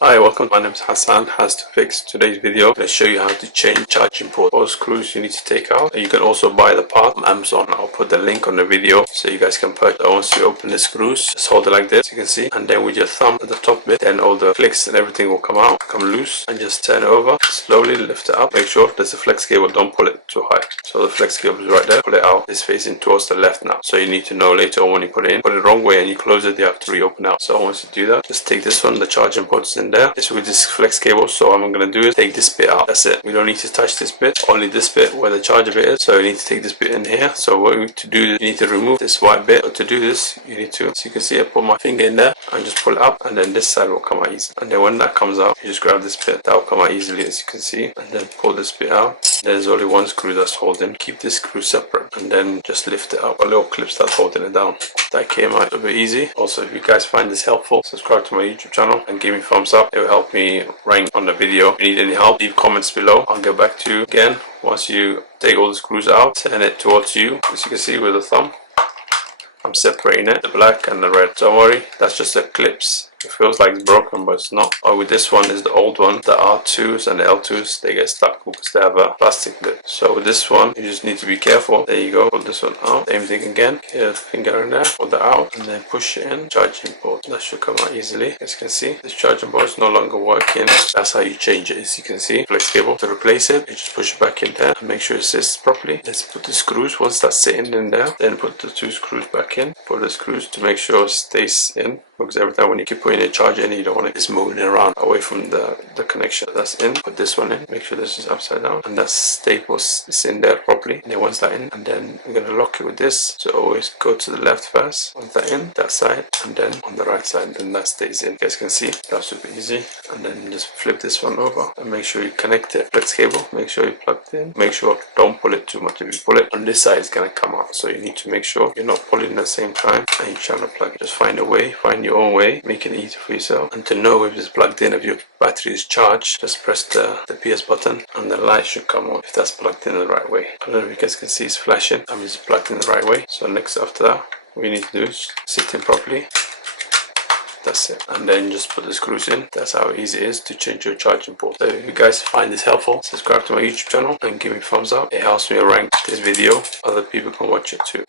Hi, welcome. My name is Hassan, Hasstofix. Today's video, I'm going to show you how to change charging port. All screws you need to take out. You can also buy the part from Amazon. I'll put the link on the video so you guys can purchase. Once you open the screws, just hold it like this, you can see. And then with your thumb at the top bit, then all the flicks and everything will come out, come loose. And just turn it over. Slowly lift it up. Make sure there's a flex cable. Don't pull it too high. So the flex cable is right there. Pull it out. It's facing towards the left now. So you need to know later on when you put it in. Put it the wrong way and you close it, you have to reopen out. So once you do that, just take this one, the charging port's in there. It's with this flex cable. So what I'm going to do is take this bit out. That's it. We don't need to touch this bit. Only this bit where the charger bit is. So you need to take this bit in here. So what you need to do is you need to remove this white bit. But to do this, you need to, so you can see I put my finger in there and just pull it up, and then this side will come out easy. And then when that comes out, you just grab this bit. That will come out easily, as you can see, and then pull this bit out. There's only one screw that's holding. Keep this screw separate and then just lift it up. A little clip that's holding it down. That came out a bit easy. Also, if you guys find this helpful, subscribe to my YouTube channel and give me a thumbs up. It will help me rank on the video. If you need any help, leave comments below. I'll get back to you again once you take all the screws out. Turn it towards you, as you can see with the thumb. I'm separating it, the black and the red. Don't worry, that's just the clips. It feels like it's broken, but it's not. Oh, with this one is the old one. The R2s and the L2s, they get stuck because they have a plastic lid. So with this one, you just need to be careful. There you go. Pull this one out. Same thing again. Get a finger in there. Pull that out and then push it in. Charging port. That should come out easily. As you can see, this charging port is no longer working. That's how you change it. As you can see, flex cable. To replace it, you just push it back in there and make sure it sits properly. Let's put the screws. Once that's sitting in there, then put the two screws back in. Put the screws to make sure it stays in. Because every time when you keep putting a charger in, you don't want it just moving around away from the connection. That's in. Put this one in. Make sure this is upside down. And that staples is in there properly. And then once that in, and then we're going to lock it with this. So always go to the left first. Once that in, that side. And then on the right side, then that stays in. You guys can see, that's super easy. And then just flip this one over. And make sure you connect it. Flex cable. Make sure you plug it in. Make sure don't pull it too much. If you pull it on this side, it's going to come out. So you need to make sure you're not pulling at the same time. And you're trying to plug it. Just find a way. Find your own way, make it easy for yourself. And to know if it's plugged in, if your battery is charged, just press the PS button and the light should come on if that's plugged in the right way. I don't know if you guys can see it's flashing. That means it's plugged in the right way. So next after that, what you need to do is sit in properly. That's it. And then just put the screws in. That's how easy it is to change your charging port. So if you guys find this helpful, subscribe to my YouTube channel and give me a thumbs up. It helps me rank this video. Other people can watch it too.